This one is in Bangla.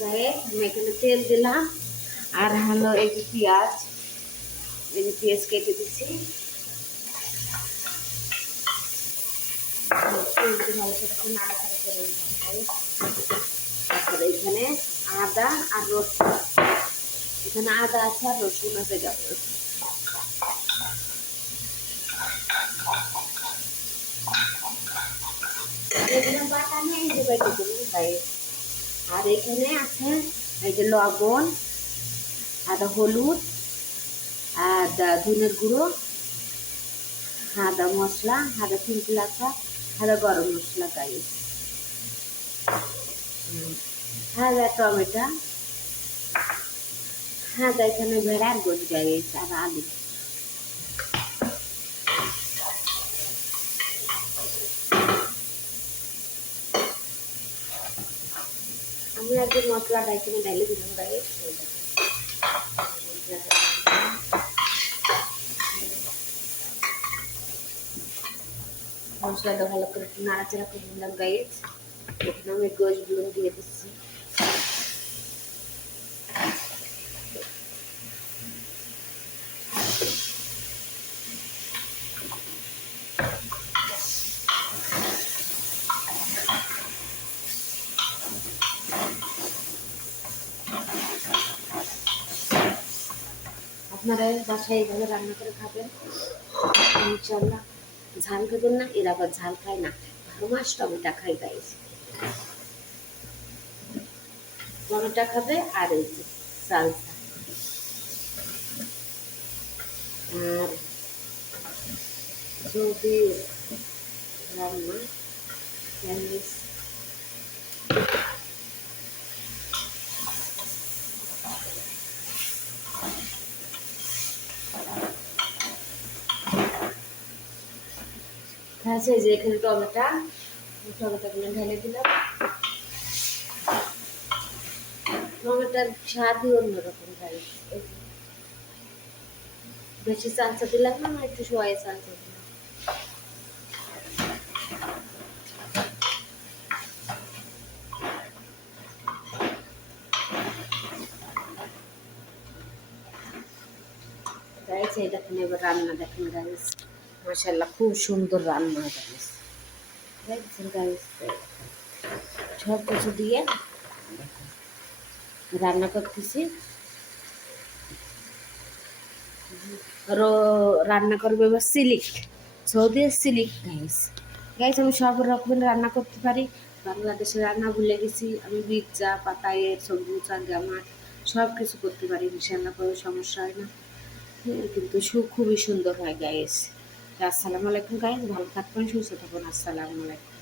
গায়ে আমি এখানে তেল দিলাম আর হলো এই যে পেঁয়াজ, এই যে পেঁয়াজ কেটে দিচ্ছি। ভালো করে নাড়াচাড়া করে দিলাম গাইস। তারপরে এখানে আদা আর রসুন, এখানে আদা আছে আর রসুন আছে গাইস। এখানে বাটা নেই যে বেটে দেবো গাইস। আর এখানে আছে এই যে লবণ, আদা হলুদ, আদা ধনের গুঁড়ো, আদা মশলা, আদা সিম্পলাকা, আদা গরম মশলা গাইস, আদা টমেটো, আদা এখানে ভেড়ার গোছ গাইস আর আলু। আমি আজকে মশলাটা এখানে ঢেলে দিলাম গাইস। মশলাটা ভালো করে নাড়াচাড়া করে দিলাম গাইস। এখানে আমি গোছগুলো দিয়ে দিচ্ছি। আপনারা বাসায় এইভাবে রান্না করে খাবেন ইনশাল্লাহ। ঝাল খাবেন না, এরা আবার ঝাল খায় না, 12 মাস টমেটো খাই গাইস। টমেটো খাবে আর এই যে সালসা আর যদি রান্না গাইস। আছে যে এখানে টমেটোগুলো ঢেলে দিলাম। টমেটোর স্বাদই অন্যরকম গাইস। বেশি চালচা দিলাম না, একটু সবাই চালচা দিলাম। গাইস এই দেখেন এবার রান্না দেখেন গাইস, মাশাআল্লাহ খুব সুন্দর রান্না গাইস। দেখছেন গাইস সব কিছু দিয়ে রান্না করতেছি। আরো রান্না করবো এবার সিলিক, সৌদির সিলিক গাইস। গাইস আমি সব রকমের রান্না করতে পারি, বাংলাদেশের রান্না ভুলে গেছি আমি। পিৎজা, পাতায়ের, সবুজ, আমার সব কিছু করতে পারি ইনশাল্লাহ, কোনো সমস্যা হয় না। কিন্তু খুবই সুন্দর হয় গাইস। আসসালামু আলাইকুম গাইস, ভালো থাকবেন, সুস্থ থাকুন। আসসালামু আলাইকুম।